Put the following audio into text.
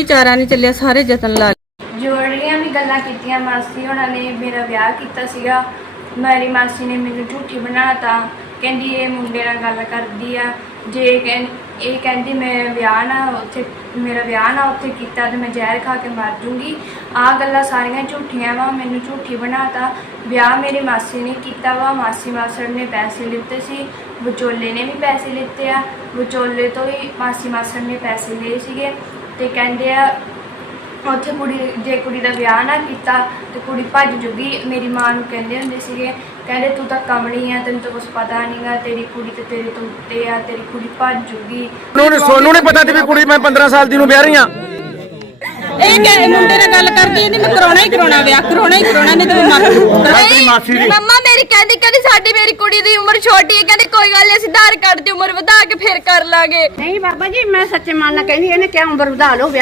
ਕੋਈ ਚਾਰਾ ਨਹੀਂ ਚੱਲਿਆ, ਸਾਰੇ ਯਤਨ ਲਾ ਲਏ। ਜੋੜੀਆਂ ਵੀ ਗੱਲਾਂ ਕੀਤੀਆਂ, ਮਾਸੀ ਉਹਨਾਂ ਨੇ ਮੇਰਾ ਵਿਆਹ ਕੀਤਾ ਸੀਗਾ। ਮੇਰੀ ਮਾਸੀ ਨੇ ਮੈਨੂੰ ਝੂਠੀ ਬਣਾਤਾ। ਕਹਿੰਦੀ ਇਹ ਮੁੰਡੇ ਨਾਲ ਗੱਲ ਕਰਦੀ ਆ। ਜੇ ਕਹਿੰ, ਇਹ ਕਹਿੰਦੀ ਮੈਂ ਵਿਆਹ ਨਾ ਉੱਥੇ, ਮੇਰਾ ਵਿਆਹ ਨਾ ਉੱਥੇ ਕੀਤਾ ਤੇ ਮੈਂ ਜ਼ਹਿਰ ਖਾ ਕੇ ਮਰ ਜੂੰਗੀ। ਆ ਗੱਲਾਂ ਸਾਰੀਆਂ ਝੂਠੀਆਂ ਵਾ, ਮੈਨੂੰ ਝੂਠੀ ਬਣਾਤਾ। ਵਿਆਹ ਮੇਰੀ ਮਾਸੀ ਨੇ ਕੀਤਾ ਵਾ। ਮਾਸੀ ਮਾਸੜ ਨੇ ਪੈਸੇ ਲਿੱਤੇ ਸੀ। ਵਿਚੋਲੇ ਨੇ ਵੀ ਪੈਸੇ ਲਿੱਤੇ ਆ। ਵਿਚੋਲੇ ਤੋਂ ਹੀ ਮਾਸੀ ਮਾਸੜ ਨੇ ਪੈਸੇ ਲਏ ਸੀਗੇ। ਤੇ ਕਹਿੰਦੇ ਆ ਉੱਥੇ ਕੁੜੀ ਜੇ ਕੁੜੀ ਦਾ ਵਿਆਹ ਨਾ ਕੀਤਾ ਤੇ ਕੁੜੀ ਭੱਜ ਜੂਗੀ। ਮੇਰੀ ਮਾਂ ਨੂੰ ਕਹਿੰਦੇ ਹੁੰਦੇ ਸੀਗੇ ਕਹਿੰਦੇ ਤੂੰ ਤਾਂ ਕਮਲੀ ਆ ਤੈਨੂੰ ਤਾਂ ਕੁਝ ਪਤਾ ਨਹੀਂਗਾ ਤੇਰੀ ਕੁੜੀ ਤੇ ਤੇਰੇ ਤੋਂ ਉੱਤੇ ਆ ਤੇਰੀ ਕੁੜੀ ਭੱਜ ਜੂਗੀ। ਸੋਨੂੰ ਨੀ ਸੋਨੂੰ ਨਹੀਂ ਪਤਾ ਸੀ ਵੀ ਕੁੜੀ ਮੈਂ 15 ਸਾਲ ਦੀ ਨੂੰ ਵਿਆਹ ਰਹੀ ਆ? ਇਹ ਕਹਿੰਦੇ ਮੁੰਡੇ ਨਾਲ ਗੱਲ ਕਰਦੀ ਇਹਦੀ ਮੈਂ ਕਰਾਉਣਾ ਹੀ ਕਰਾਉਣਾ ਵਿਆਹ ਕਰਾਉਣਾ ਹੀ ਕਰਾਉਣਾ ਨਹੀਂ ਤੇ ਮੈਂ ਮਰ ਜੂ ਤੇਰੀ ਮਾਸੀ ਦੀ। ਮੰਮਾ ਮੇਰੀ ਕਹਿੰਦੀ ਕਹਿੰਦੀ ਸਾਡੀ ਮੇਰੀ ਕੁੜੀ ਦੀ ਉਮਰ ਛੋਟੀ ਹੈ ਕਹਿੰਦੀ ਕੋਈ ਗੱਲ ਨਹੀਂ ਅਸੀਂ ਆਧਾਰ ਕਾਰਡ ਦੀ ਉਮਰ ਵਧਾ ਕੇ ਫੇਰ ਕਰ ਲਾਂਗੇ। ਨਹੀਂ ਬਾਬਾ ਜੀ, ਮੈਂ ਸੱਚੇ ਮਨ ਨਾਲ ਕਹਿੰਦੀ ਇਹਨੇ ਕਿਆ ਉਮਰ ਵਧਾ ਲਓ